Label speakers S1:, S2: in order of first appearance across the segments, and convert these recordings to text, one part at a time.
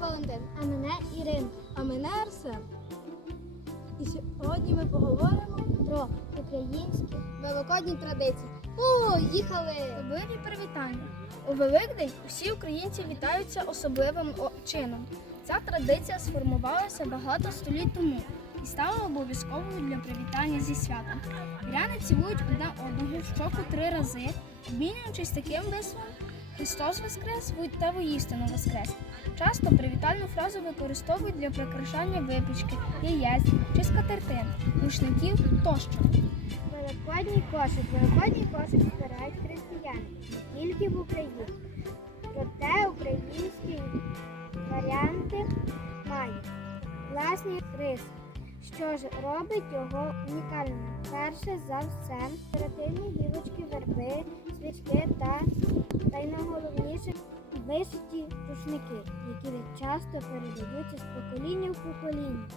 S1: Костянтин.
S2: А мене Ірина.
S3: А мене Арсен. І сьогодні ми поговоримо
S2: Про українські
S1: Великодні традиції. О, їхали!
S4: Особливі привітання. У Великдень усі українці вітаються особливим чином. Ця традиція сформувалася багато століть тому і стала обов'язковою для привітання зі святом. Віряни цілують одне одного щоку три рази, обмінюючись таким висловом Христос Воскрес та воістину Воскрес. Часто привітальну фразу використовують для прикрашання випічки, яєць чи скатертин, рушників тощо.
S2: Великодній кошик. Великодній кошик збирають християни не тільки в Україні. Проте українські варіанти мають власні риси, що ж робить його унікальним. Перше за все декоративні гілочки верби, свічки та, та й вишиті рушники, які часто передаються з покоління в покоління.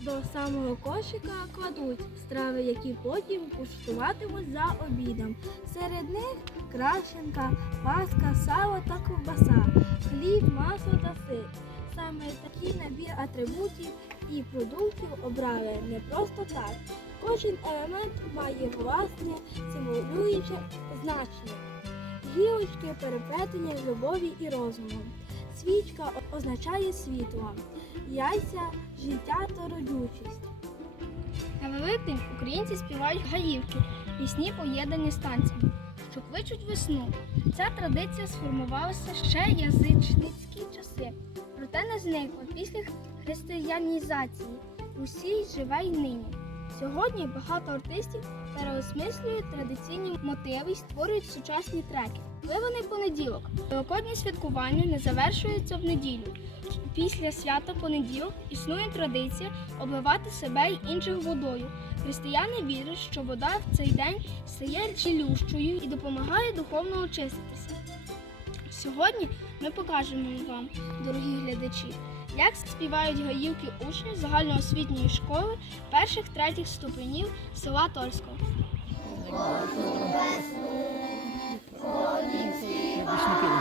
S3: до самого кошика кладуть страви, які потім куштуватимуть за обідом. Серед них крашенка, паска, сало та ковбаса, хліб, масло та сир. Саме такий набір атрибутів і продуктів обрали не просто так. Кожен елемент має власне символююче значення. Гілочки переплетені з любові і розумом. Свічка означає світло, яйця життя та родючість.
S4: На Великдень українці співають гаївки, пісні поєднані з танцями, що кличуть весну. Ця традиція сформувалася ще язичницькі часи, проте не зникла після християнізації. Усій живе й нині. Сьогодні багато артистів переосмислюють традиційні мотиви і створюють сучасні треки. Вливаний понеділок. Великодні святкування не завершуються в неділю. Після свята понеділок існує традиція обливати себе й інших водою. Християни вірять, що вода в цей день стає цілющою і допомагає духовно очиститися. Сьогодні ми покажемо вам, дорогі глядачі, як співають гаївки учнів загальноосвітньої школи перших третіх ступенів села Тольського.
S5: Вже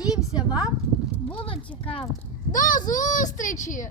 S2: Надіємося, вам було цікаво.
S1: До зустрічі!